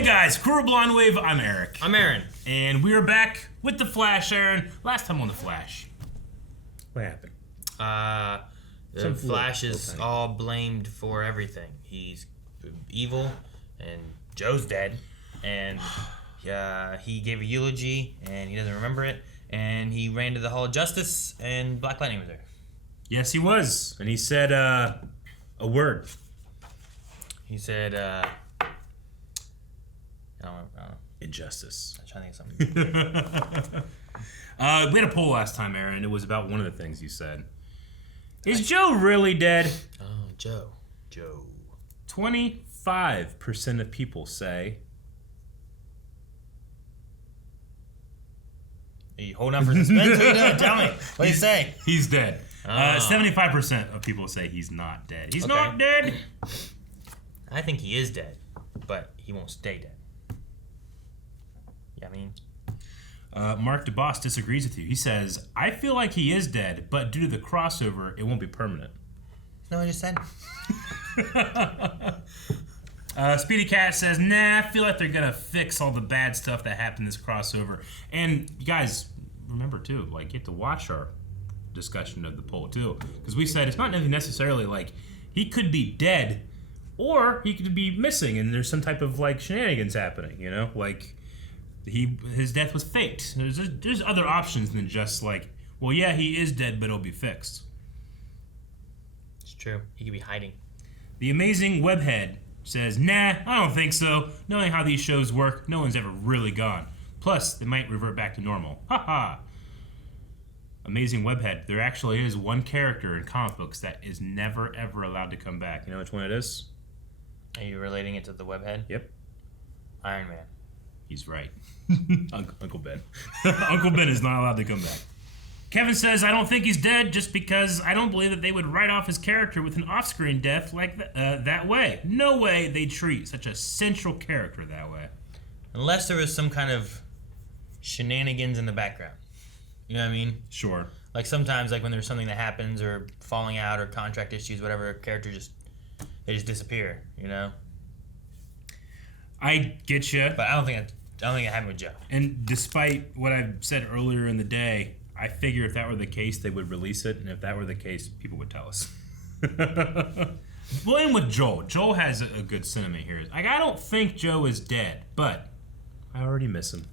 Hey guys, Crew Blonde Wave, I'm Eric. I'm Aaron. And we're back with The Flash, Aaron. Last time on The Flash. What happened? The Flash is all blamed for everything. He's evil, and Joe's dead, and he gave a eulogy, and he doesn't remember it, and he ran to the Hall of Justice, and Black Lightning was there. Yes, he was. And he said a word. He said, I don't know. Injustice. I'm trying to think of something. We had a poll last time, Aaron. It was about one of the things you said. Is Joe really dead? Oh, Joe. 25% of people say... Are you holding on for suspense? What are you doing? Tell me. What do you say? He's dead. Oh. 75% of people say he's not dead. He's not dead. I think he is dead, but he won't stay dead. Yeah, I mean... Mark DeBoss disagrees with you. He says, I feel like he is dead, but due to the crossover, it won't be permanent. No, I just said. Speedy Cat says, nah, I feel like they're going to fix all the bad stuff that happened in this crossover. And you guys, remember too, like, you have to watch our discussion of the poll too. Because we said it's not necessarily like he could be dead or he could be missing and there's some type of like shenanigans happening, you know? Like, his death was faked. There's other options than just like, well, yeah, he is dead, but it'll be fixed. It's true. He could be hiding. The Amazing Webhead says, nah, I don't think so. Knowing how these shows work, no one's ever really gone. Plus, they might revert back to normal. Haha. Amazing Webhead, there actually is one character in comic books that is never, ever allowed to come back. You know which one it is? Are you relating it to the Webhead? Yep. Iron Man. He's right. Uncle Ben. Uncle Ben is not allowed to come back. Kevin says, I don't think he's dead just because I don't believe that they would write off his character with an off-screen death like that way. No way they treat such a central character that way. Unless there was some kind of shenanigans in the background. You know what I mean? Sure. Like sometimes, like when there's something that happens or falling out or contract issues, whatever, a character they just disappear, you know? I get you. But I don't think it happened with Joe. And despite what I said earlier in the day, I figure if that were the case, they would release it, and if that were the case, people would tell us. Well, and with Joel. Joel has a good sentiment here. Like, I don't think Joe is dead, but I already miss him.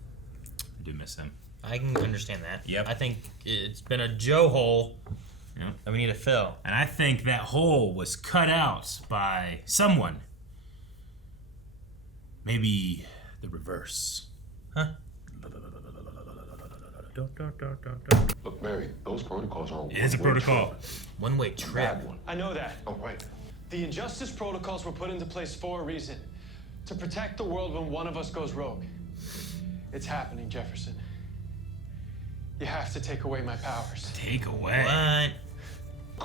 I do miss him. I can understand that. Yep. I think it's been a Joe hole that we need to fill. And I think that hole was cut out by someone. Maybe the reverse. Huh? Look, Mary, those protocols aren't It is a protocol. One-way trip. One. I know that. Oh, right. The Injustice protocols were put into place for a reason. To protect the world when one of us goes rogue. It's happening, Jefferson. You have to take away my powers. Take away? What?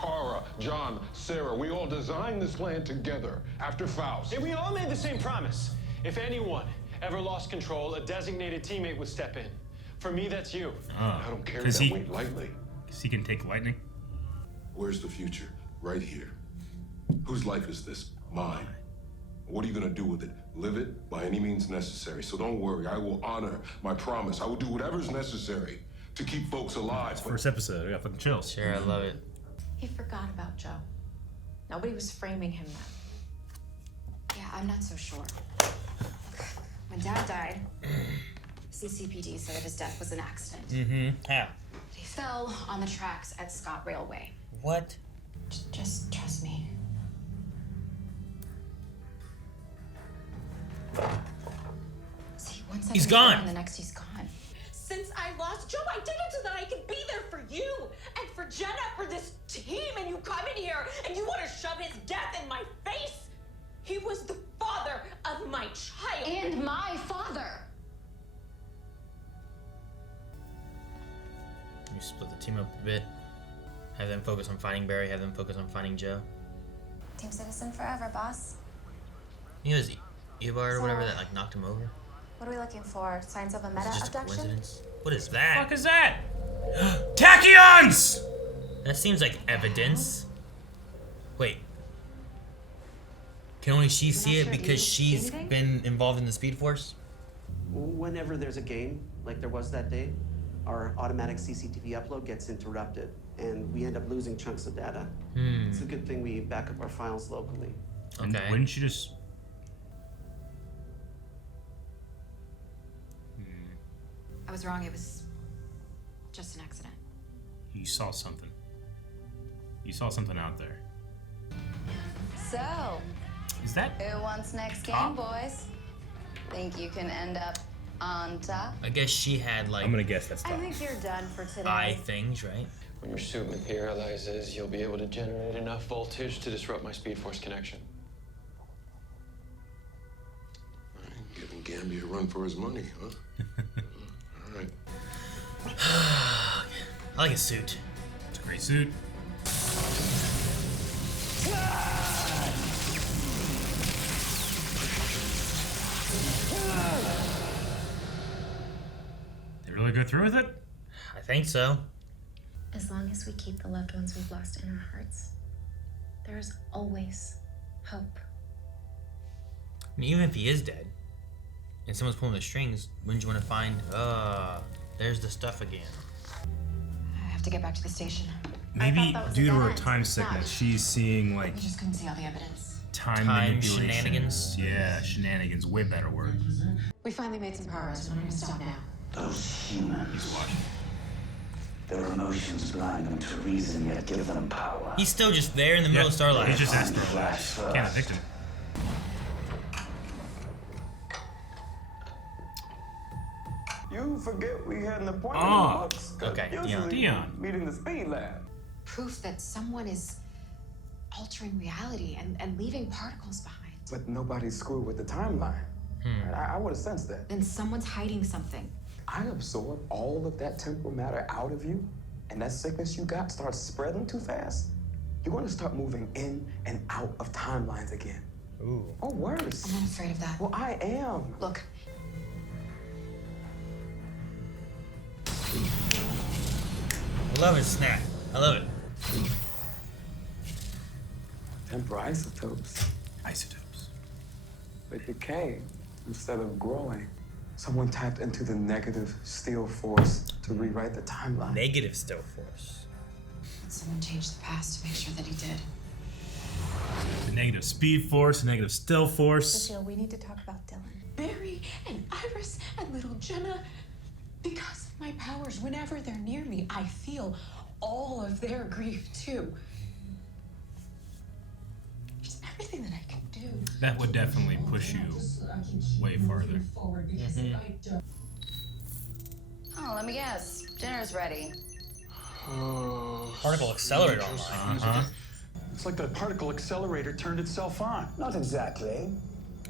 Kara, John, Sarah, we all designed this plan together after Faust. And we all made the same promise. If anyone ever lost control, a designated teammate would step in. For me, that's you. I don't carry that weight lightly. Because he can take lightning? Where's the future? Right here. Whose life is this? Mine. What are you gonna do with it? Live it by any means necessary. So don't worry, I will honor my promise. I will do whatever's necessary to keep folks alive. First episode, I got fucking chills. Sure, I love it. He forgot about Joe. Nobody was framing him then. Yeah, I'm not so sure. When Dad died, CCPD said that his death was an accident. Mm-hmm. How? He fell on the tracks at Scott Railway. What? Just trust me. See, one second He's gone. And the next he's gone. Since I lost Joe, I did it so that I could be there for you and for Jenna, for this team, and you come in here and you want to shove his death in my face? He was the father of my child. And my father. You split the team up a bit. Have them focus on finding Barry, have them focus on finding Joe. Team Citizen forever, boss. You know, is Eobard or whatever that like knocked him over? What are we looking for? Signs of a Is meta it just a abduction? coincidence? What is What the that? fuck is that? Tachyons! That seems like evidence. Wait. Can only she see it sure because she's anything? been involved in the Speed Force? Whenever there's a game, like there was that day, our automatic CCTV upload gets interrupted, and we end up losing chunks of data. It's a good thing we back up our files locally. And Okay. wouldn't you just... I was wrong. It was just an accident. You saw something. You saw something out there. So, Is that... who wants next game, Top? boys? Think you can end up on top? I guess she had like I'm gonna guess that's I top. think you're done for today. eye things, right? When your suit materializes, you'll be able to generate enough voltage to disrupt my Speed Force connection. Giving Gambi a run for his money, huh? All right. I like his suit. It's a great suit. They really go through with it? I think so. As long as we keep the loved ones we've lost in our hearts, there is always hope. I mean, even if he is dead and someone's pulling the strings, wouldn't you want to find, there's the stuff again? I have to get back to the station. Maybe that was due a to her bad time end. sickness, she's seeing like I just couldn't see all the evidence. time manipulation. shenanigans? Yeah, shenanigans. Way better word. We finally made some progress. When are we gonna stop now? Those humans, He's watching. their emotions blind them to reason, yet give them power. He's still just there in the middle of Starlight. He's just asked Flash her. first. Can't evict him. You forget we had an appointment Ah, in the books. 'Cause okay, usually Dion. we meet in the speed lab. Proof that someone is altering reality and leaving particles behind. But nobody screwed with the timeline. Right? I would have sensed that. Then someone's hiding something. I absorb all of that temporal matter out of you, and that sickness you got starts spreading too fast. You're going to start moving in and out of timelines again. Ooh. Or worse. I'm not afraid of that. Well, I am. Look, I love his snap. I love it. Temporal isotopes. Isotopes. They decay instead of growing. Someone tapped into the negative steel force to rewrite the timeline. Negative still force. someone change the past to make sure that he did. The negative speed force, negative still force. Cecile, we need to talk about Dylan. Barry and Iris and little Jenna, because of my powers, whenever they're near me, I feel all of their grief too. Just everything that I can do. That would definitely push you way farther. Oh, let me guess. Dinner's ready. Particle accelerator online. It's like the particle accelerator turned itself on. Not exactly.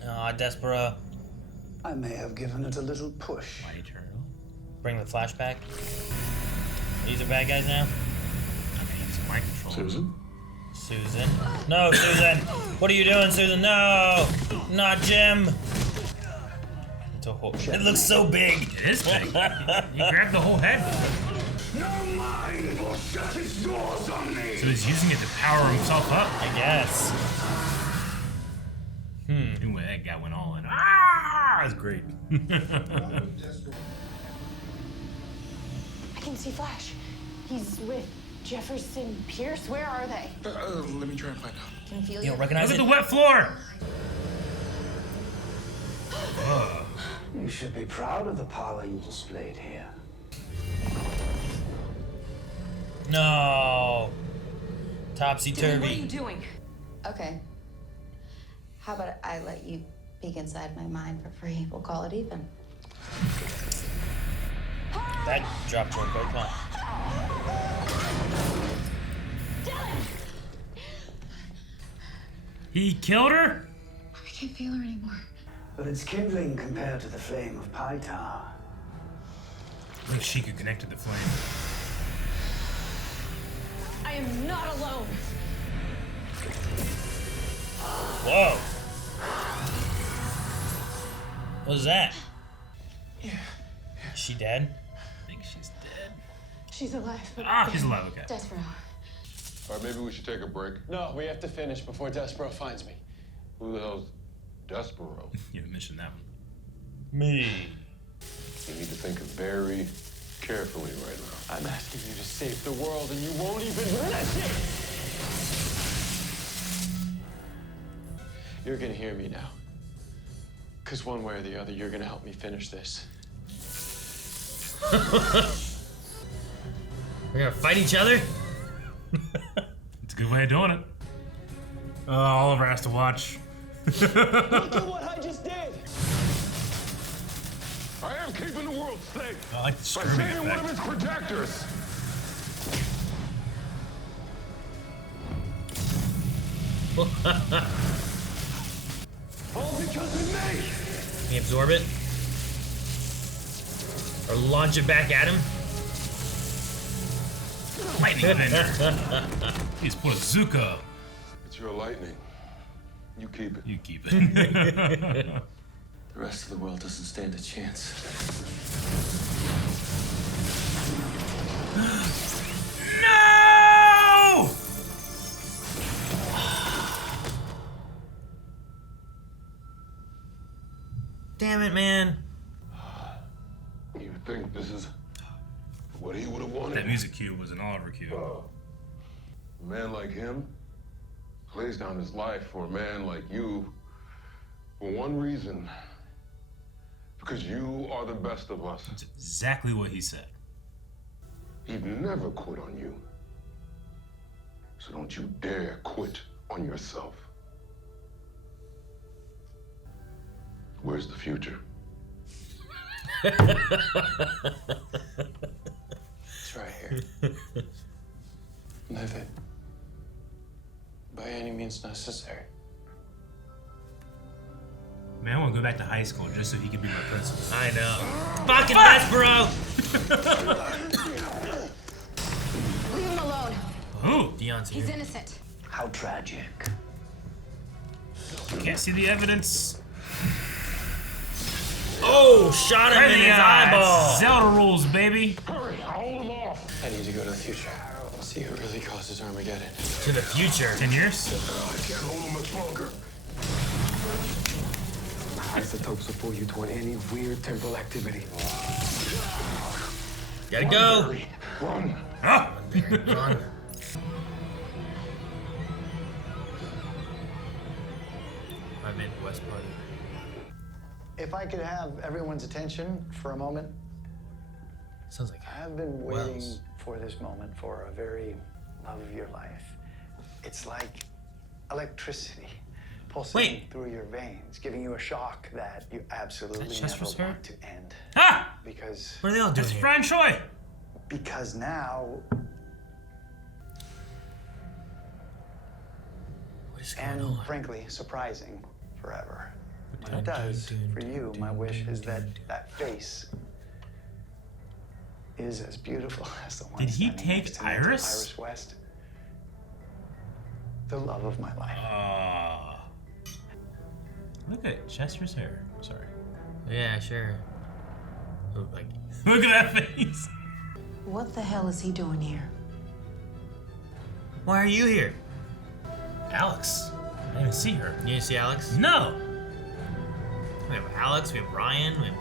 Aw, Despera. I may have given it a little push. Mighty Turtle. Bring the flashback. These are bad guys now? I mean, it's mind control. Susan? Susan. No, Susan! What are you doing, Susan? No! Not Jim! It's a whole... It looks so big! It is big. You grab the whole head. No mind will shut its doors on me. So he's using it to power himself up. I guess. And when that guy went all in. Ah! That's great. I can see Flash. He's with Jefferson Pierce. Where are they? Let me try and find out. Can feel You your don't recognize Look at it? the wet floor. You should be proud of the power you displayed here. No. Dylan, Topsy-turvy. what are you doing? Okay. How about I let you peek inside my mind for free? We'll call it even. That dropped real quick, huh? He killed her? I can't feel her anymore. But it's kindling compared to the flame of Pytar. What if she could connect to the flame? I am not alone. Whoa. What was that? Is she dead? I think she's dead. She's alive, but Ah, she's alive, okay. Desperado. All right, maybe we should take a break. No, we have to finish before Despero finds me. Who the hell's Despero? You didn't mention that one. Me. You need to think very carefully right now. I'm asking you to save the world, and you won't even listen! You're gonna hear me now. Because one way or the other, you're gonna help me finish this. We're gonna fight each other? It's a good way of doing it. Oliver has to watch. Look at what I just did! I am keeping the world safe. I like the By screaming saving one of effect. its protectors. All because of me! Can you absorb it? Or launch it back at him? Lightning Avenger. He's put a Zuko. It's your lightning. You keep it. You keep it. The rest of the world doesn't stand a chance. No! Damn it, man. You think this is what he would have wanted? That music cue was an Oliver cue. A man like him lays down his life for a man like you for one reason. Because you are the best of us. That's exactly what he said. He'd never quit on you. So don't you dare quit on yourself. Where's the future? It's right here. Live it. By any means necessary. Man, I want to go back to high school just so he could be my principal. I know. Fucking Despero! Leave him alone. Oh, Dion's He's here. innocent. How tragic. can't see the evidence. Oh, shot him Right in his eye. eyeball. Zelda rules, baby. Hurry, I'll hold him off. I need to go to the future. See who really causes Armageddon. To the future. 10 years? I can't hold him much longer. Isotopes will pull you toward any weird temporal activity. Gotta go. Hurry, run. Ah! Run. My Midwest party. If I could have everyone's attention for a moment. Sounds like I've been waiting Wells. for this moment for a very love of your life. It's like electricity pulsing through your veins, giving you a shock that you absolutely never Chester's hair? want to end. Ah! Because What are they all doing That's here? Brian Choi. because now, What is going and on? frankly, surprising forever. What it does for you, my wish is that that face is as beautiful as the one Did he standing take next to me, Iris? Iris West. The love of my life. Look at Chester's hair. Sorry. Yeah, sure. Oh, like, Look at that face. What the hell is he doing here? why are you here? Alex. I didn't see her. You didn't see Alex? No. We have Alex, we have Ryan, we have...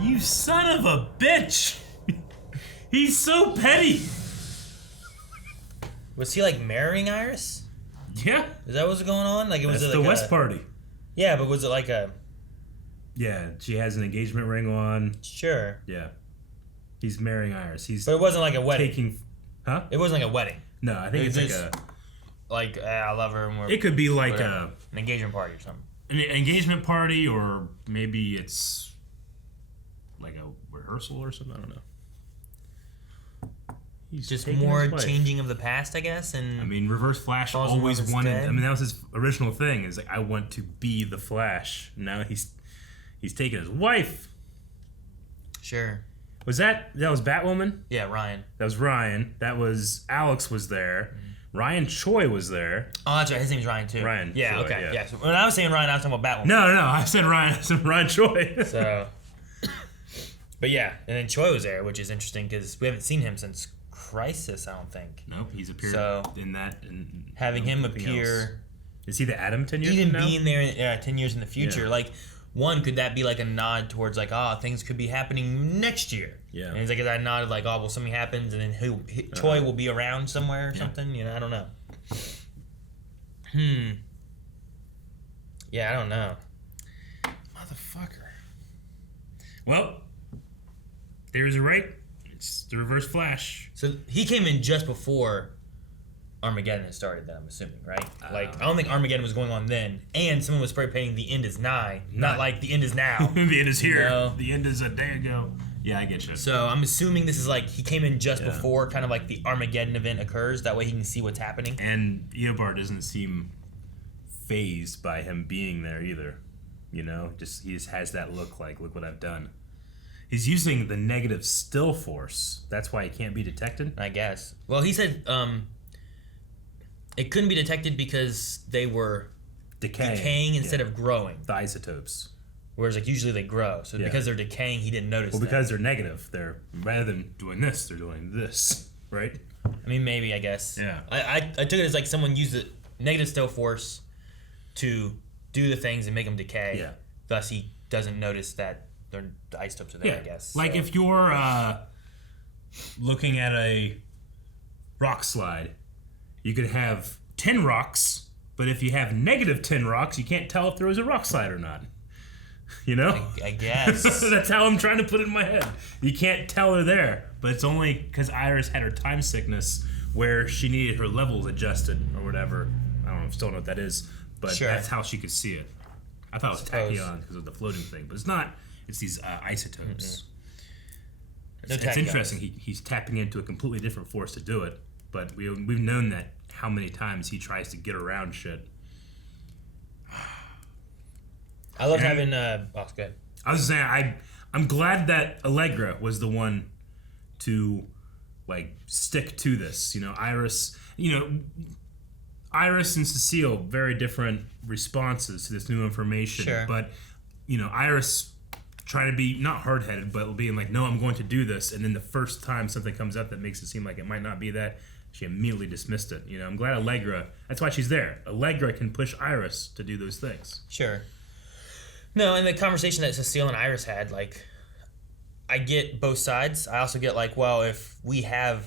You son of a bitch. He's so petty. Was he like marrying Iris? Yeah. Is that what's going on? Like it was That's like the a, West Party. Yeah, but was it like a... Yeah, she has an engagement ring on. Sure. Yeah. He's marrying Iris. He's But it wasn't like a wedding. taking... Huh? It wasn't like a wedding. No, I think It it's was like a... Like, I love her and we're... It could be like whatever. An engagement party or something. an engagement party, or maybe it's like a rehearsal or something. I don't know. He's Just taking more his wife. changing of the past, I guess, and... I mean, Reverse Flash Falls in love always instead. wanted. I mean, that was his original thing. Is like, I want to be the Flash. Now he's taking his wife. Sure. Was that was Batwoman? Yeah, Ryan. That was Ryan. That was Alex was there. Ryan Choi was there. Oh, that's right. His name's Ryan, too. Ryan Yeah, Choi, okay. yeah. Yeah. So when I was saying Ryan, I was talking about Batwoman. No. I said Ryan. I said Ryan Choi. So... But yeah, and then Choi was there, which is interesting because we haven't seen him since Crisis, I don't think. Nope, he's appeared in that. And having him appear... Else. Is he the Atom 10 years from now? Even being there 10 years in the future. Like, one, could that be like a nod towards like, things could be happening next year? Yeah. And it's like that nod of like, well, something happens and then Choi will be around somewhere or something? You know, I don't know. Yeah, I don't know. Motherfucker. Well, theories are right. It's the Reverse Flash. So he came in just before Armageddon had started, then I'm assuming, right? Like, I don't think Armageddon was going on then, and someone was spray painting the end is nigh, not like the end is now. The end is here. You know? The end is a day ago. Yeah, I get you. So I'm assuming this is like, he came in just before kind of like the Armageddon event occurs, that way he can see what's happening. And Eobard doesn't seem fazed by him being there either. You know, he just has that look like, look what I've done. He's using the negative still force. That's why it can't be detected? I guess. Well, he said it couldn't be detected because they were decaying instead of growing. The isotopes. Whereas like usually they grow. So because they're decaying, he didn't notice that. Because they're negative. They're rather than doing this, they're doing this, right? I mean, maybe, I guess. Yeah. I took it as like someone used the negative still force to do the things and make them decay. Yeah. Thus, he doesn't notice that the isotopes are there, I guess. Like if you're looking at a rock slide, you could have 10 rocks, but if you have negative 10 rocks, you can't tell if there was a rock slide or not. You know? I guess. That's how I'm trying to put it in my head. You can't tell they're there, but it's only because Iris had her time sickness where she needed her levels adjusted or whatever. I don't know, still don't know what that is, but that's how she could see it. I thought it was tachyon because of the floating thing, but it's not. It's these isotopes. It's interesting. He's tapping into a completely different force to do it, but we've known that how many times he tries to get around shit. I love having. Go ahead. I was just saying, I'm glad that Allegra was the one to like stick to this. You know, Iris. You know, Iris and Cecile, very different responses to this new information. Sure. But you know, Iris trying to be not hard-headed, but being like, no, I'm going to do this. And then the first time something comes up that makes it seem like it might not be that, she immediately dismissed it. You know, I'm glad Allegra. That's why she's there. Allegra can push Iris to do those things. Sure. No, and the conversation that Cecile and Iris had, like, I get both sides. I also get like, well, if we have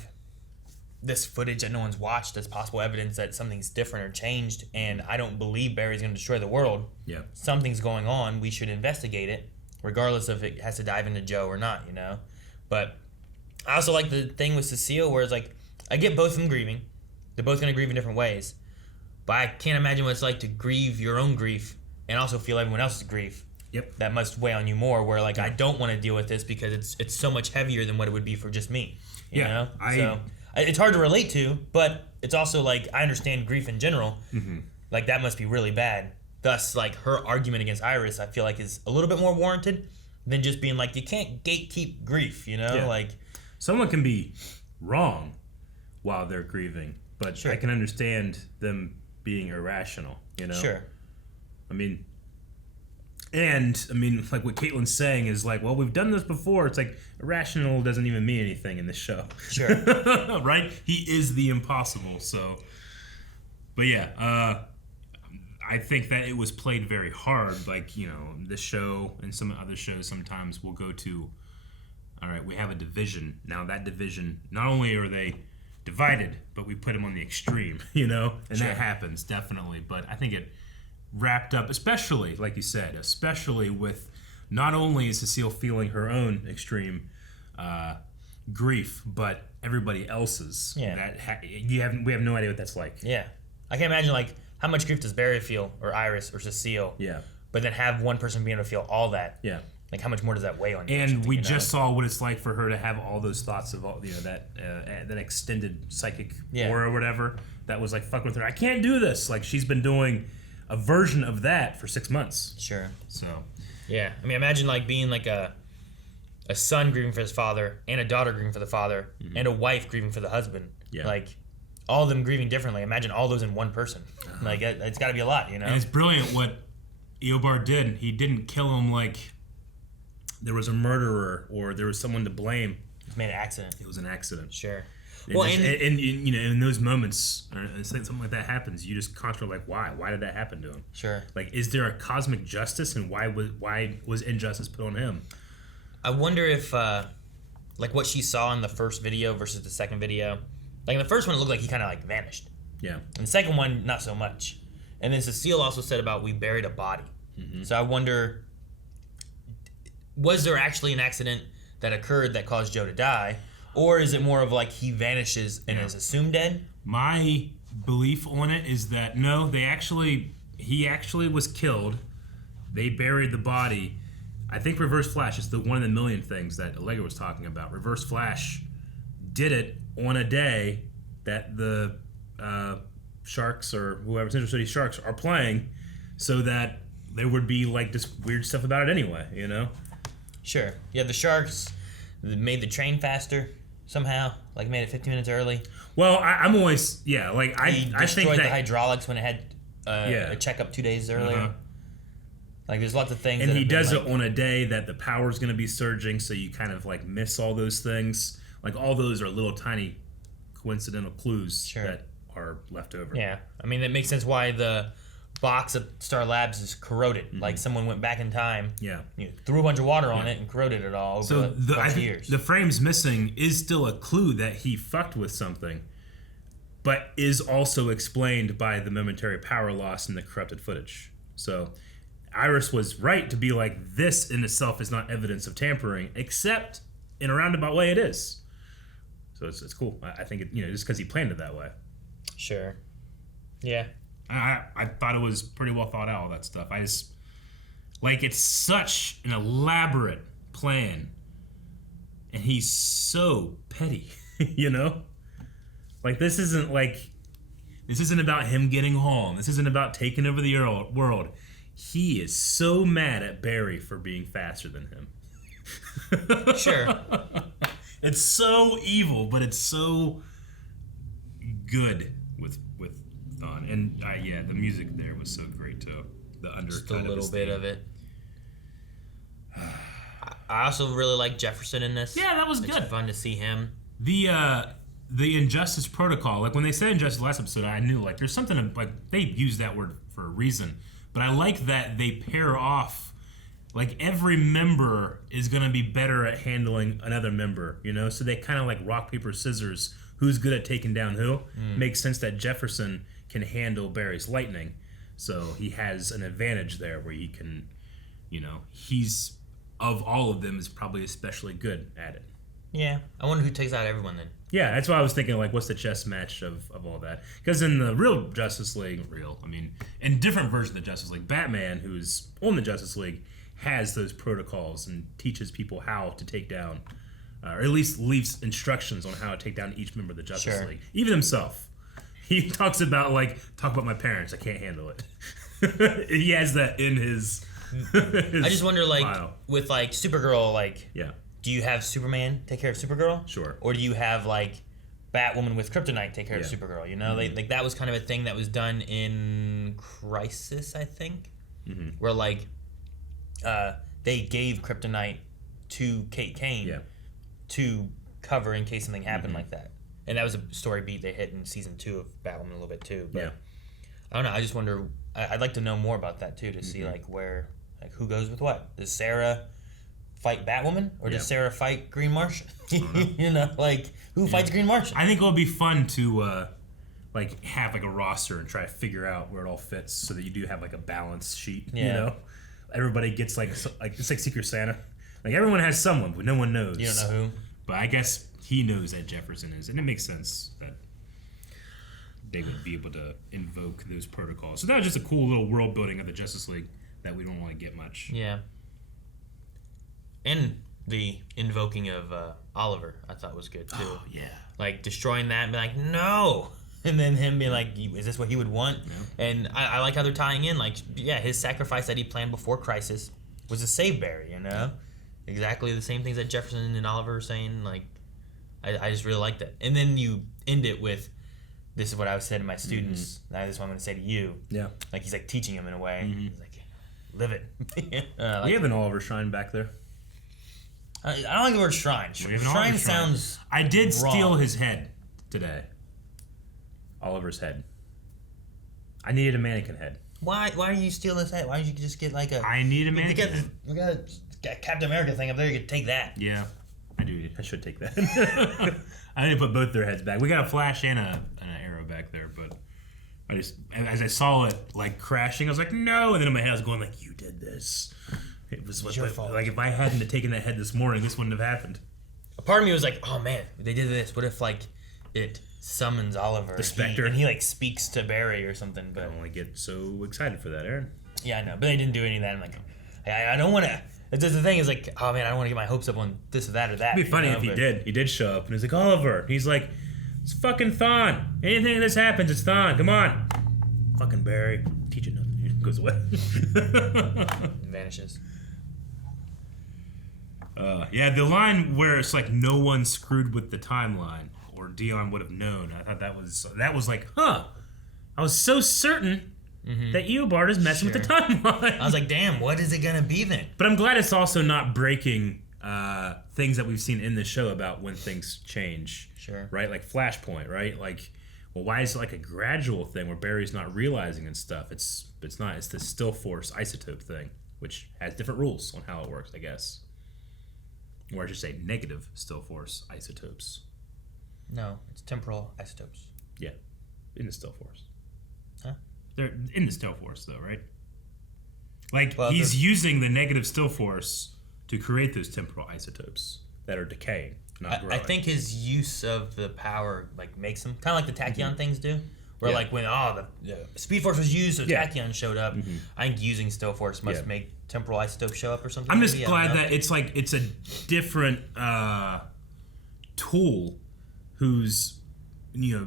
this footage that no one's watched as possible evidence that something's different or changed, and I don't believe Barry's going to destroy the world. Yeah. Something's going on. We should investigate it, regardless if it has to dive into Joe or not, you know? But I also like the thing with Cecile where it's like, I get both of them grieving. They're both going to grieve in different ways. But I can't imagine what it's like to grieve your own grief and also feel everyone else's grief. Yep. That must weigh on you more, where like, I don't want to deal with this because it's so much heavier than what it would be for just me. You know? So it's hard to relate to, but it's also like, I understand grief in general. Mm-hmm. Like, that must be really bad. Thus, like, her argument against Iris, I feel like, is a little bit more warranted than just being like, you can't gatekeep grief, you know? Yeah. Like, someone can be wrong while they're grieving, but I can understand them being irrational, you know? Sure. I mean, like what Caitlin's saying is like, well, we've done this before. It's like, irrational doesn't even mean anything in this show. Sure. Right? He is the impossible, so. But yeah, I think that it was played very hard. Like, you know, this show and some other shows sometimes will go to, all right, we have a division. Now that division, not only are they divided, but we put them on the extreme, you know? And that happens, definitely. But I think it wrapped up, especially, like you said, especially with not only is Cecile feeling her own extreme grief, but everybody else's. Yeah. We have no idea what that's like. Yeah. I can't imagine, like, how much grief does Barry feel, or Iris, or Cecile? Yeah. But then have one person be able to feel all that. Yeah. Like, how much more does that weigh on you? And we just saw what it's like for her to have all those thoughts of all, you know, that extended psychic aura or whatever that was like fucking with her. I can't do this. Like, she's been doing a version of that for 6 months. Sure. So. Yeah. I mean, imagine like being like a son grieving for his father, and a daughter grieving for the father, and a wife grieving for the husband. Yeah. Like, all of them grieving differently. Imagine all those in one person. Like, it's got to be a lot, you know? And it's brilliant what Eobard did. He didn't kill him like there was a murderer or there was someone to blame. It's made an accident. It was an accident. Sure. Well, and you know, in those moments, or something like that happens, you just constantly like, why? Why did that happen to him? Sure. Like, is there a cosmic justice, and why was injustice put on him? I wonder if, like, what she saw in the first video versus the second video. Like, in the first one, it looked like he kind of, like, vanished. Yeah. And the second one, not so much. And then Cecile also said about we buried a body. Mm-hmm. So I wonder, was there actually an accident that occurred that caused Joe to die? Or is it more of like he vanishes and is assumed dead? My belief on it is that no, he actually was killed. They buried the body. I think Reverse Flash is the one of the million things that Allegra was talking about. Reverse Flash did it on a day that the Sharks or whoever, Central City Sharks, are playing, so that there would be like this weird stuff about it anyway, you know? Sure. Yeah, the Sharks made the train faster somehow, like made it 15 minutes early. Well, I'm always, like I think destroyed that the hydraulics when it had a checkup 2 days earlier. Uh-huh. Like there's lots of things. And he does it on a day that the power's going to be surging, so you kind of like miss all those things. Like all those are little tiny coincidental clues that are left over. Yeah, I mean, it makes sense why the box of Star Labs is corroded. Mm-hmm. Like someone went back in time, threw a bunch of water on it and corroded it all over a bunch of years. The frames missing is still a clue that he fucked with something, but is also explained by the momentary power loss in the corrupted footage. So Iris was right to be like, this in itself is not evidence of tampering, except in a roundabout way it is. So it's cool. I think just because he planned it that way. Sure. Yeah. I thought it was pretty well thought out, all that stuff. I just, like, it's such an elaborate plan, and he's so petty, you know? Like, this isn't about him getting home. This isn't about taking over the world. He is so mad at Barry for being faster than him. Sure. It's so evil, but it's so good with Thawne. And the music there was so great too. The undercut, just a little bit of it. I also really like Jefferson in this. Yeah, that was good. It's fun to see him. The Injustice Protocol, like when they said Injustice last episode, I knew like there's something like they use that word for a reason. But I like that they pair off. Like, every member is going to be better at handling another member, you know? So they kind of like rock, paper, scissors. Who's good at taking down who? Makes sense that Jefferson can handle Barry's lightning. So he has an advantage there where he can, he's, of all of them, is probably especially good at it. Yeah. I wonder who takes out everyone then. Yeah, that's why I was thinking, like, what's the chess match of all that? Because in the real Justice League, in different versions of the Justice League, Batman, who's on the Justice League, has those protocols and teaches people how to take down, or at least leaves instructions on how to take down each member of the Justice League. Even himself. He talks about, talk about my parents, I can't handle it. He has that in his I just wonder, file. with, Supergirl, do you have Superman take care of Supergirl? Sure. Or do you have, Batwoman with Kryptonite take care of Supergirl, you know? Mm-hmm. That was kind of a thing that was done in Crisis, I think, where, they gave Kryptonite to Kate Kane to cover in case something happened like that. And that was a story beat they hit in season 2 of Batwoman a little bit too. But I don't know. I just wonder. I'd like to know more about that too, to see where, who goes with what. Does Sarah fight Batwoman or does Sarah fight Green Martian? Who fights Green Martian? I think it would be fun to have a roster and try to figure out where it all fits, so that you do have a balance sheet. Yeah. You know. Everybody gets it's like Secret Santa. Like everyone has someone, but no one knows. You don't know who. But I guess he knows that Jefferson is, and it makes sense that they would be able to invoke those protocols. So that was just a cool little world building of the Justice League that we don't really get much. Yeah. And the invoking of Oliver, I thought was good too. Oh yeah. Destroying that and be like, no. And then him being like, is this what he would want? Yeah. And I like how they're tying in, his sacrifice that he planned before Crisis was to save Barry, you know? Yeah. Exactly the same things that Jefferson and Oliver are saying. I just really like that. And then you end it with, this is what I was saying to my students. Now this is what I'm going to say to you. Yeah. He's teaching them in a way. He's like, live it. We have an Oliver shrine back there. I don't like the word shrine. Shrine sounds I did wrong. steal his head today. Oliver's head. I needed a mannequin head. Why are you stealing this head? Why don't you just get like a... I need a mannequin. We got a Captain America thing up there. You could take that. Yeah, I do. I should take that. I need to put both their heads back. We got a Flash and an Arrow back there, but I just, as I saw it like crashing, I was like, no. And then in my head, I was going like, you did this. It was your fault. Like if I hadn't have taken that head this morning, this wouldn't have happened. A part of me was like, oh man, they did this. What if like it summons Oliver, the Spectre, and he like speaks to Barry or something? But I don't want to get so excited for that, Aaron. Yeah, I know, but they didn't do any of that. I'm like, I don't want to. The thing is like, oh man, I don't want to get my hopes up on this or that or that. It'd be funny if he did. He did show up and he's like, Oliver. He's like, it's fucking Thawne. Anything this happens, it's Thawne. Come on. Fucking Barry. Teach it nothing. He goes away. Vanishes. Yeah, the line where it's like no one screwed with the timeline, or Dion would have known. I thought that was like, huh. I was so certain that Eobard is messing with the timeline. I was like, damn, what is it gonna be then? But I'm glad it's also not breaking things that we've seen in the show about when things change. Sure. Right? Like Flashpoint, right? Like, well, why is it like a gradual thing where Barry's not realizing and stuff? It's not. It's the still force isotope thing, which has different rules on how it works, I guess. Or I should say negative still force isotopes. No, it's temporal isotopes. Yeah, in the still force. Huh? They're in the still force, though, right? Like, well, he's using the negative still force to create those temporal isotopes that are decaying, not growing. I think his use of the power like makes them kind of like the tachyon things do. Where like when the Speed Force was used, so tachyon showed up. I think using still force must make temporal isotopes show up or something. I'm just glad that it's like it's a different tool whose a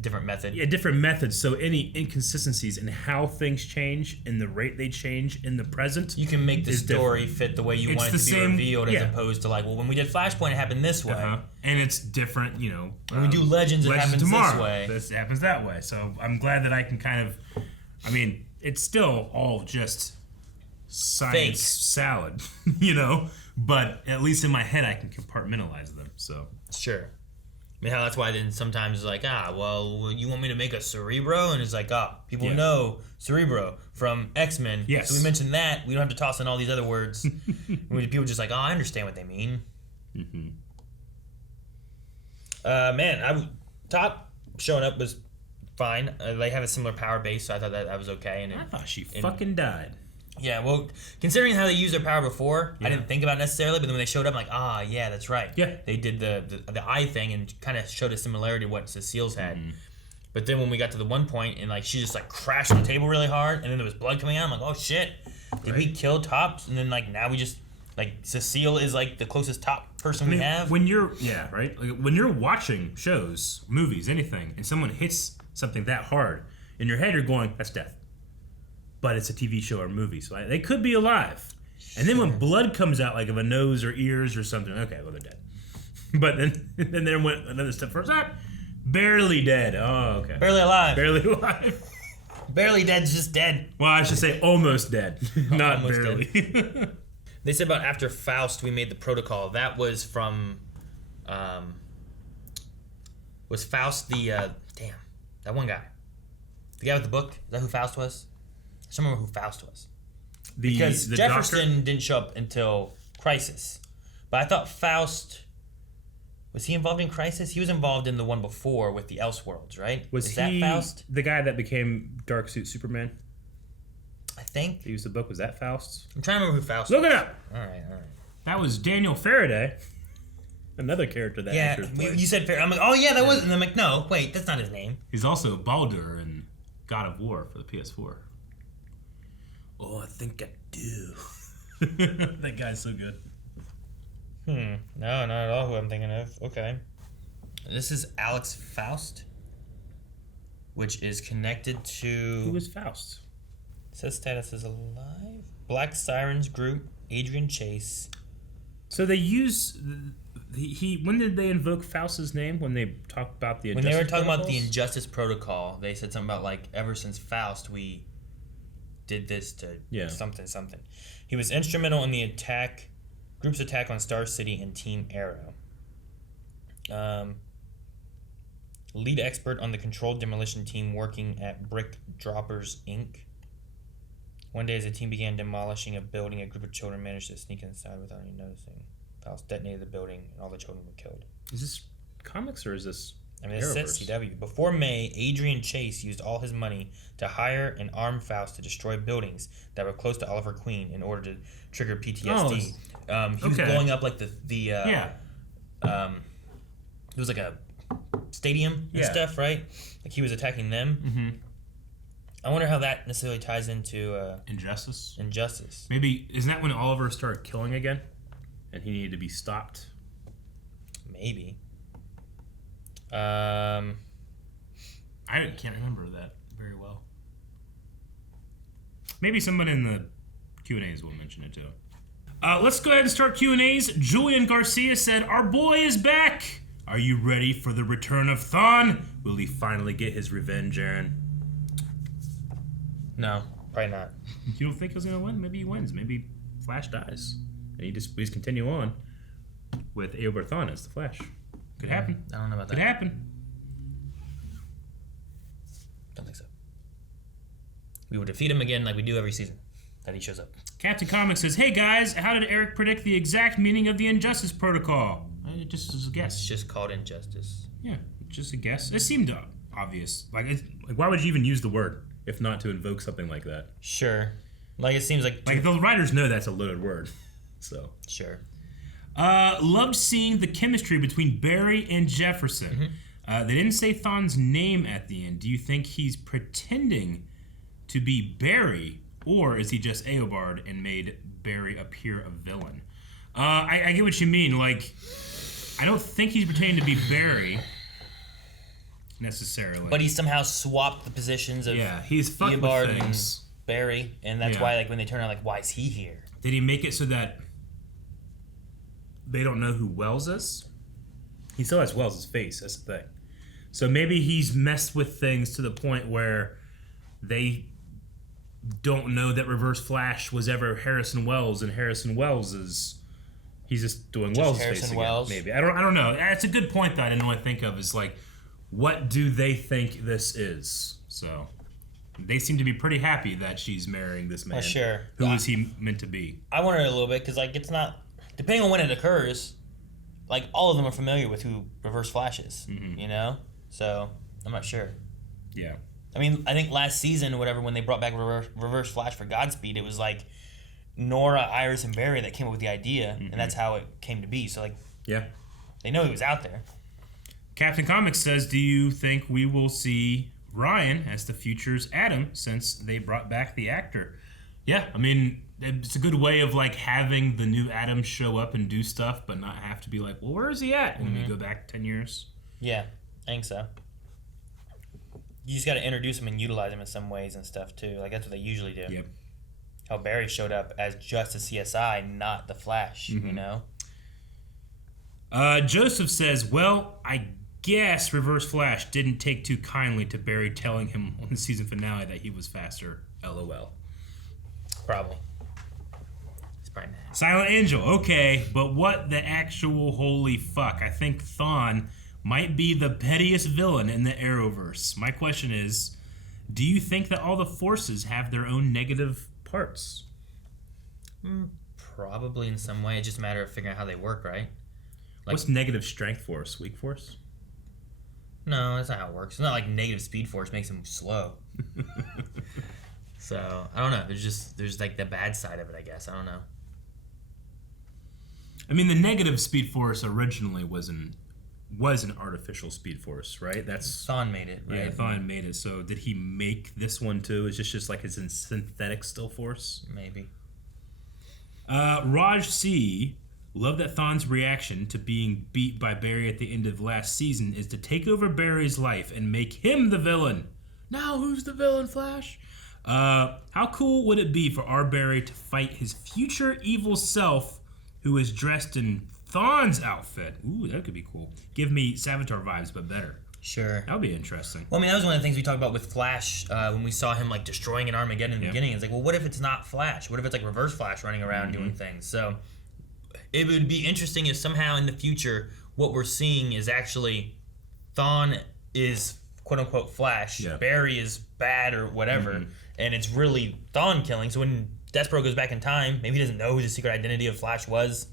different method. Yeah, different methods. So any inconsistencies in how things change and the rate they change in the present, you can make the story fit the way you want it to be revealed, as opposed to like, well, when we did Flashpoint, it happened this way, and it's different. When we do Legends, it happens tomorrow. This way. This happens that way. So I'm glad that I can kind of. I mean, it's still all just science salad, But at least in my head, I can compartmentalize them. So sure. I mean, that's why then sometimes it's like, well, you want me to make a Cerebro? And it's like, people know Cerebro from X-Men. Yes. So we mentioned that. We don't have to toss in all these other words. People just like, I understand what they mean. Top showing up was fine. They have a similar power base, so I thought that was okay. And I thought she fucking died. Yeah, well, considering how they used their power before, I didn't think about it necessarily, but then when they showed up, I'm like, yeah, that's right. Yeah. They did the eye thing and kind of showed a similarity to what Cecile's had. But then when we got to the one point and like she just like crashed on the table really hard and then there was blood coming out, I'm like, oh shit, did we kill Tops? And then like now we just, like Cecile is like the closest top person we have. When you're, right? Like, when you're watching shows, movies, anything, and someone hits something that hard, in your head you're going, that's death. But it's a TV show or movie, so they could be alive. And then when blood comes out, like of a nose or ears or something, okay, well, they're dead. But then went another step further. Barely dead. Oh, okay. Barely alive. Barely alive. Barely dead's just dead. Well, I should say almost dead, not almost barely. They said about after Faust, we made the protocol. That was from, was Faust the, that one guy. The guy with the book? Is that who Faust was? I don't remember who Faust was. Because Jefferson didn't show up until Crisis. But I thought Faust, was he involved in Crisis? He was involved in the one before with the Elseworlds, right? Was that Faust? The guy that became Dark Suit Superman? I think. He used the book. Was that Faust? I'm trying to remember who Faust was. Look it up! Alright. That was Daniel Faraday. Another character that actor played. You said Faraday. I'm like, oh yeah, that was. And I'm like, no, wait, that's not his name. He's also Baldur in God of War for the PS4. Oh, I think I do. That guy's so good. No, not at all who I'm thinking of. Okay. This is Alex Faust, which is connected to... Who is Faust? It says status is alive. Black Sirens Group, Adrian Chase. So they use... when did they invoke Faust's name? When they talked about the Injustice When they were talking protocols? about the Injustice Protocol, they said something about, like, ever since Faust, we did this to something. He was instrumental in the group's attack on Star City and Team Arrow. lead expert on the controlled demolition team working at Brick Droppers, Inc. One day, as the team began demolishing a building, a group of children managed to sneak inside without any noticing. Files detonated the building, and all the children were killed. Is this comics or is this? I mean, this says CW. Before May, Adrian Chase used all his money to hire and arm Faust to destroy buildings that were close to Oliver Queen in order to trigger PTSD. He was blowing up like it was like a stadium and stuff, right? Like he was attacking them. Mm-hmm. I wonder how that necessarily ties into Injustice. Maybe isn't that when Oliver started killing again, and he needed to be stopped? Maybe. I can't remember that very well. Maybe somebody in the Q&As will mention it too. Let's go ahead and start Q&As. Julian Garcia said, "Our boy is back. Are you ready for the return of Thawne? Will he finally get his revenge, Aaron?" No, probably not. You don't think he's gonna win? Maybe he wins. Maybe Flash dies, and he just please continue on with Eobard Thawne as the Flash. Could happen. I don't know about that. Could happen. Don't think so. We will defeat him again like we do every season that he shows up. Captain Comics says, "Hey guys, how did Eric predict the exact meaning of the Injustice Protocol?" It just is a guess. It's just called Injustice. Yeah, just a guess. It seemed obvious. Like why would you even use the word if not to invoke something like that? Sure. Like it seems like the writers know that's a loaded word. So sure. Loved seeing the chemistry between Barry and Jefferson. They didn't say Thawne's name at the end. Do you think he's pretending to be Barry, or is he just Eobard and made Barry appear a villain? I get what you mean. Like, I don't think he's pretending to be Barry necessarily. But he somehow swapped the positions of he's fucked with Eobard and things. Barry, and that's why, like, when they turn around, like, why is he here? Did he make it so that they don't know who Wells is? He still has Wells' face, that's the thing. So maybe he's messed with things to the point where they don't know that Reverse Flash was ever Harrison Wells, and Harrison Wells is... He's just doing Just Wells' Harrison face again, Wells? maybe. I don't know. That's a good point that I didn't really think of, is like, what do they think this is? So... They seem to be pretty happy that she's marrying this man. Sure. Who is he meant to be? I wonder a little bit, because, like, it's not... Depending on when it occurs, like, all of them are familiar with who Reverse Flash is, you know? So, I'm not sure. Yeah. I mean, I think last season or whatever, when they brought back Reverse Flash for Godspeed, it was, like, Nora, Iris, and Barry that came up with the idea, and that's how it came to be. So, like... Yeah. They know he was out there. Captain Comics says, do you think we will see Ryan as the future's Adam since they brought back the actor? Yeah, I mean, it's a good way of like having the new Adam show up and do stuff, but not have to be like, well, where is he at when we go back 10 years? Yeah, I think so. You just got to introduce him and utilize him in some ways and stuff too. Like that's what they usually do. Yep. How Barry showed up as just a CSI, not the Flash. You know. Joseph says, well, I guess Reverse Flash didn't take too kindly to Barry telling him on the season finale that he was faster. LOL. Probably. It's probably not. Silent Angel, okay, but what the actual holy fuck? I think Thawne might be the pettiest villain in the Arrowverse. My question is, do you think that all the forces have their own negative parts? Probably in some way. It's just a matter of figuring out how they work, right? Like, what's negative strength force? Weak force? No, that's not how it works. It's not like negative speed force makes him slow. So, I don't know. There's like the bad side of it, I guess. I don't know. I mean, the negative speed force originally was an artificial speed force, right? That's Thawne made it, right? Yeah, Thawne made it. So did he make this one too? Is this just like his synthetic still force? Maybe. Raj C. Love that Thawne's reaction to being beat by Barry at the end of last season is to take over Barry's life and make him the villain. Now who's the villain, Flash? How cool would it be for our Barry to fight his future evil self who is dressed in Thawne's outfit? Ooh, that could be cool. Give me Savitar vibes, but better. Sure. That would be interesting. Well, I mean, that was one of the things we talked about with Flash when we saw him, like, destroying an Armageddon in the beginning. It's like, well, what if it's not Flash? What if it's, like, Reverse Flash running around doing things? So it would be interesting if somehow in the future what we're seeing is actually Thawne is quote unquote Flash. Yeah. Barry is bad or whatever, and it's really Thawne killing. So when Despero goes back in time, maybe he doesn't know who the secret identity of Flash was,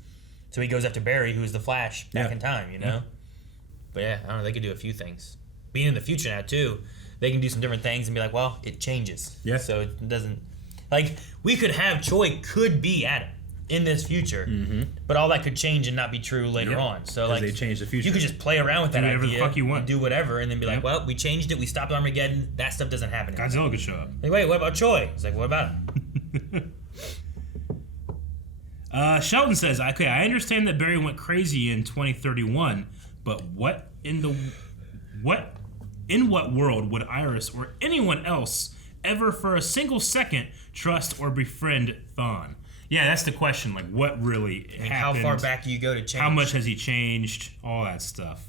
so he goes after Barry, who is the Flash, back in time. You know. Yeah. But yeah, I don't know. They could do a few things. Being in the future now too, they can do some different things and be like, well, it changes. Yeah. So it doesn't. Like we could have Choi could be Adam in this future, but all that could change and not be true later on. So like they change the future. You could just play around with that do whatever idea, the fuck you want, and do whatever, and then be like, well, we changed it. We stopped Armageddon. That stuff doesn't happen anymore. Godzilla could show up. Like, wait, what about Choi? It's like, what about him? Sheldon says, okay, I understand that Barry went crazy in 2031, but in what world would Iris or anyone else ever for a single second trust or befriend Thawne? Yeah, that's the question. Like, what really happened? How far back do you go to change? How much has he changed? All that stuff.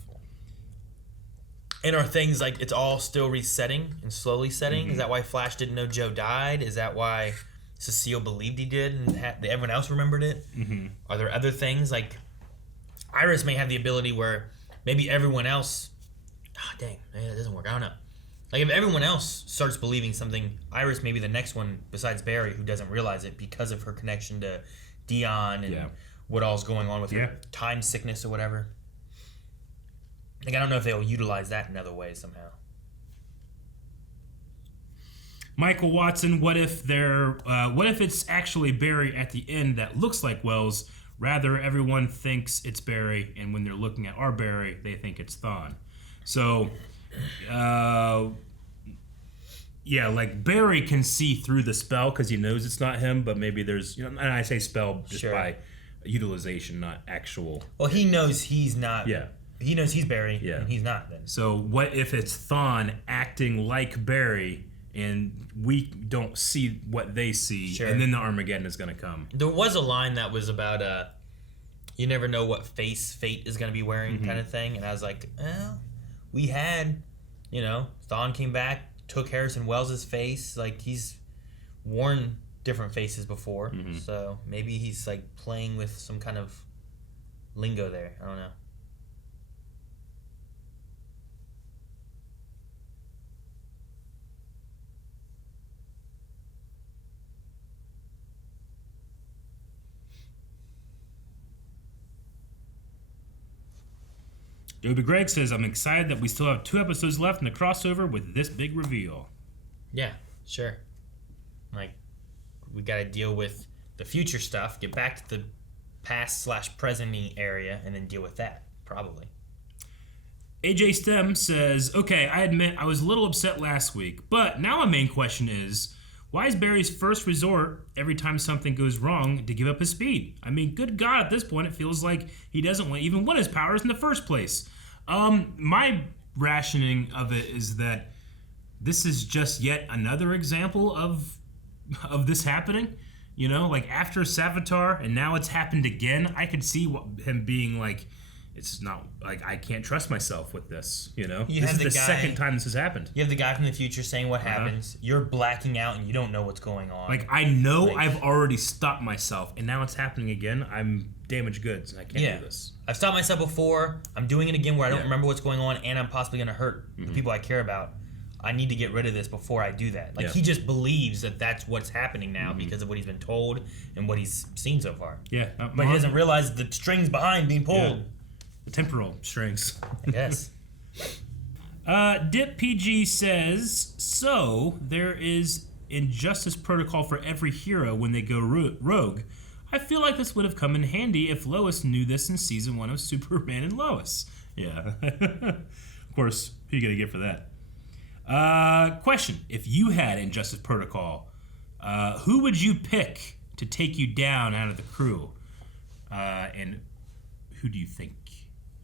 And are things like it's all still resetting and slowly setting? Is that why Flash didn't know Joe died? Is that why Cecile believed he did and everyone else remembered it? Are there other things like Iris may have the ability where maybe everyone else, maybe that doesn't work. I don't know. Like if everyone else starts believing something, Iris may be the next one besides Barry who doesn't realize it because of her connection to Dion and what all's going on with her time sickness or whatever. Like I don't know if they'll utilize that in other ways somehow. Michael Watson, what if it's actually Barry at the end that looks like Wells? Rather, everyone thinks it's Barry, and when they're looking at our Barry, they think it's Thawne. So, like Barry can see through the spell because he knows it's not him, but maybe there's, and I say spell just by utilization, not actual. Well, he knows he's not. Yeah. He knows he's Barry, and he's not then. So, what if it's Thawne acting like Barry, and we don't see what they see, and then the Armageddon is going to come? There was a line that was about you never know what face fate is going to be wearing kind of thing, and I was like, well, we had, Thawne came back, took Harrison Wells' face, like he's worn different faces before, so maybe he's like playing with some kind of lingo there. I don't know. Joby Greg says, I'm excited that we still have 2 episodes left in the crossover with this big reveal. Yeah, sure. Like, we got to deal with the future stuff, get back to the past/present-y area, and then deal with that, probably. AJ Stem says, okay, I admit I was a little upset last week, but now my main question is, why is Barry's first resort every time something goes wrong to give up his speed? I mean, good God, at this point, it feels like he doesn't even want his powers in the first place. My rationing of it is that this is just yet another example of this happening. Like after Savitar, and now it's happened again. I could see him being like, it's not like I can't trust myself with this. This is the second time this has happened. You have the guy from the future saying what happens. You're blacking out and you don't know what's going on. Like I know I've already stopped myself, and now it's happening again. I'm damaged goods, and I can't do this. I've stopped myself before. I'm doing it again where I don't remember what's going on, and I'm possibly going to hurt the people I care about. I need to get rid of this before I do that. Like he just believes that that's what's happening now because of what he's been told and what he's seen so far. Yeah, but he doesn't realize the strings behind being pulled. Yeah. The temporal strings. I guess. Dip PG says, so there is injustice protocol for every hero when they go rogue. I feel like this would have come in handy if Lois knew this in season 1 of Superman and Lois. Yeah. Of course, who are you going to get for that? Question. If you had injustice protocol, who would you pick to take you down out of the crew? And who do you think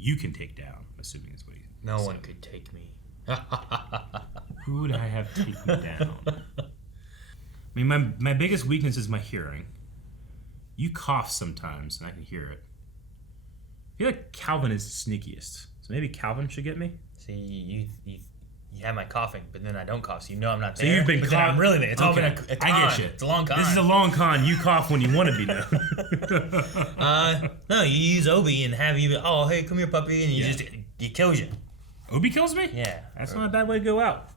you can take down, assuming is what he's No one could take me. Who would I have take me down? I mean, my biggest weakness is my hearing. You cough sometimes, and I can hear it. I feel like Calvin is the sneakiest, so maybe Calvin should get me. See, you have my coughing, but then I don't cough, so I'm not there. So you've been coughing. I'm really there. It's all been a con. I get you. It's a long con. This is a long con. You cough when you want to be known. No, you use Obi and have you. Oh, hey, come here, puppy, and he kills you. Obi kills me? Yeah. That's not a bad way to go out.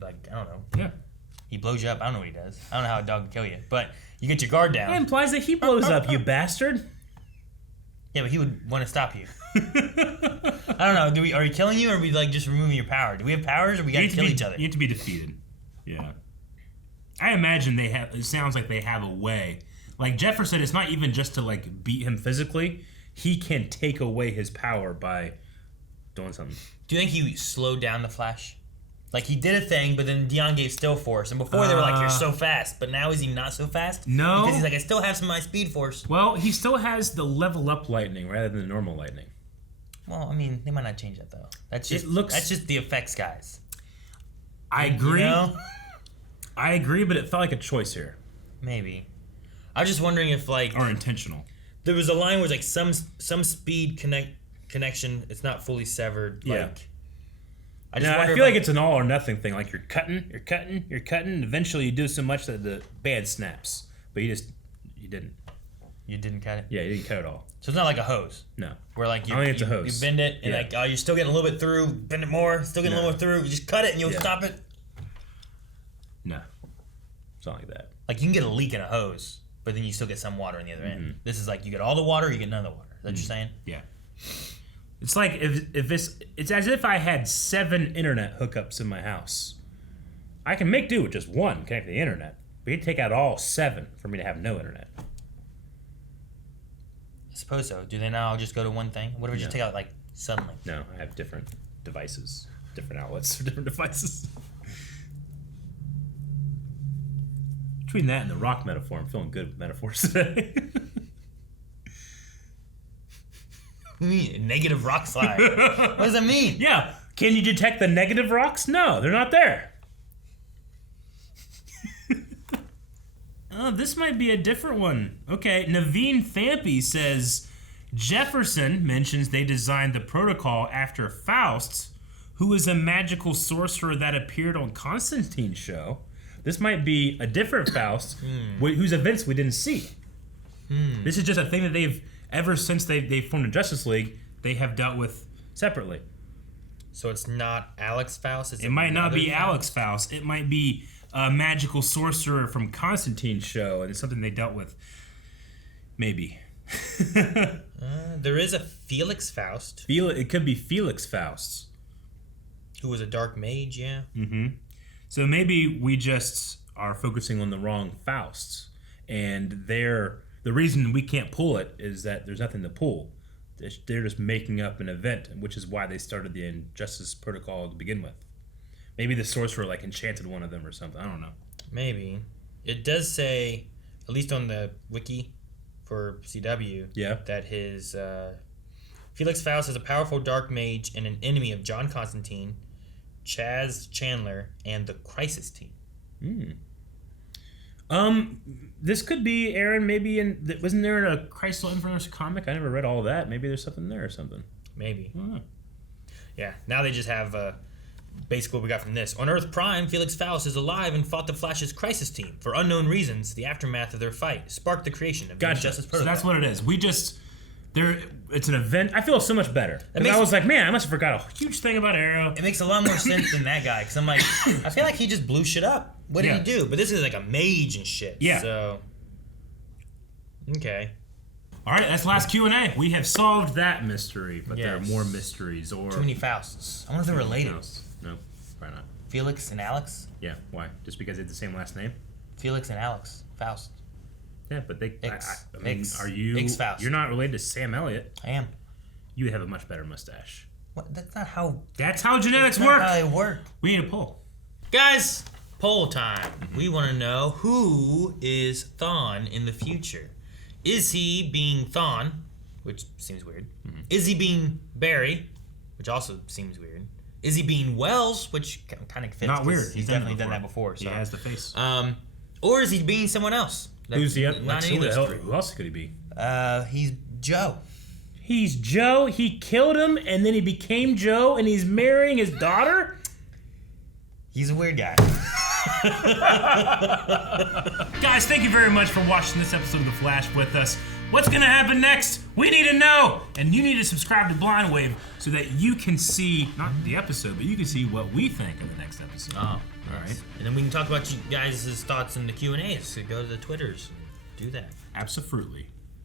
Like, I don't know. Yeah. He blows you up. I don't know what he does. I don't know how a dog can kill you. But you get your guard down. That implies that he blows up, you bastard. Yeah, but he would want to stop you. I don't know. Are we killing you, or are we like just removing your power? Do we have powers, or we got to kill each other? You have to be defeated. Yeah. I imagine they have. It sounds like they have a way. Like Jefferson, it's not even just to like beat him physically. He can take away his power by doing something. Do you think he slowed down the Flash? Like he did a thing, but then Dion gave Still Force, and before they were like, "You're so fast," but now is he not so fast? No, because he's like, "I still have some of my Speed Force." Well, he still has the level up lightning rather than the normal lightning. Well, I mean, they might not change that though. That's just the effects guys. I agree. You know? I agree, but it felt like a choice here. Maybe. I was just wondering if like or intentional. There was a line where it's like some speed connection. It's not fully severed. Yeah. Like, I feel like it's an all or nothing thing. Like you're cutting, and eventually you do so much that the band snaps. But you didn't. You didn't cut it? Yeah, you didn't cut it all. So it's not like a hose? No. Where like I don't think it's a hose. You bend it and like you're still getting a little bit through, bend it more, still getting a little more through, you just cut it and you'll stop it? No. It's not like that. Like you can get a leak in a hose, but then you still get some water on the other end. This is like you get all the water, you get none of the water. Is that what you're saying? Yeah. It's like if it's as if I had 7 internet hookups in my house. I can make do with just one connect to the internet, but you'd take out all 7 for me to have no internet. I suppose so. Do they now just go to one thing? What if we just take out like suddenly? No, I have different devices, different outlets for different devices. Between that and the rock metaphor, I'm feeling good with metaphors today. What do you mean? Negative rock slide. What does that mean? Yeah. Can you detect the negative rocks? No, they're not there. Oh, this might be a different one. Okay, Naveen Thampi says Jefferson mentions they designed the protocol after Faust, who is a magical sorcerer that appeared on Constantine's show. This might be a different Faust, whose events we didn't see. This is just a thing that they've, ever since they formed the Justice League, they have dealt with separately. So it's not Alex Faust? It might not be Alex Faust. It might be a magical sorcerer from Constantine's show, and it's something they dealt with. Maybe. There is a Felix Faust. It could be Felix Faust. Who was a dark mage, yeah. Mm-hmm. So maybe we just are focusing on the wrong Fausts, and the reason we can't pull it is that there's nothing to pull. They're just making up an event, which is why they started the Injustice Protocol to begin with. Maybe the sorcerer like enchanted one of them or something. I don't know. Maybe. It does say, at least on the wiki for CW, that his Felix Faust is a powerful dark mage and an enemy of John Constantine, Chaz Chandler, and the Crisis Team. This could be Aaron. Maybe wasn't there a Crisis on Infinite comic? I never read all of that. Maybe there's something there or something. Maybe. Yeah. Now they just have basically what we got from this. On Earth Prime, Felix Faust is alive and fought the Flash's Crisis Team. For unknown reasons, the aftermath of their fight sparked the creation of the Justice Protocol. So that's what it is. It's an event. I feel so much better. I was like, man, I must have forgot a huge thing about Arrow. It makes a lot more sense than that guy, because I'm like, I feel like he just blew shit up. What did he do? But this is like a mage and shit. Yeah. So, okay. All right, that's the last Q&A. We have solved that mystery, but there are more mysteries. Or too many Fausts. I wonder if they're related. No, probably not. Felix and Alex? Yeah, why? Just because they have the same last name? Felix and Alex. Faust. Yeah, but they... X. Are you... Faust. You're not related to Sam Elliott. I am. You have a much better mustache. What? That's not how... That's how genetics work. That's not how they work. We need a poll. Guys, poll time. We want to know who is Thawne in the future. Is he being Thawne, which seems weird. Is he being Barry, which also seems weird. Is he being Wells, which kind of fits. Not weird. He's definitely done that before. So. He has the face. Or is he being someone else? Who's the other? Who else could he be? He's Joe. He's Joe. He killed him, and then he became Joe, and he's marrying his daughter? He's a weird guy. Guys, thank you very much for watching this episode of The Flash with us. What's going to happen next? We need to know. And you need to subscribe to Blind Wave so that you can see, not the episode, but you can see what we think of the next episode. Oh, all right. And then we can talk about you guys' thoughts in the Q&As. So go to the Twitters and do that. Absolutely.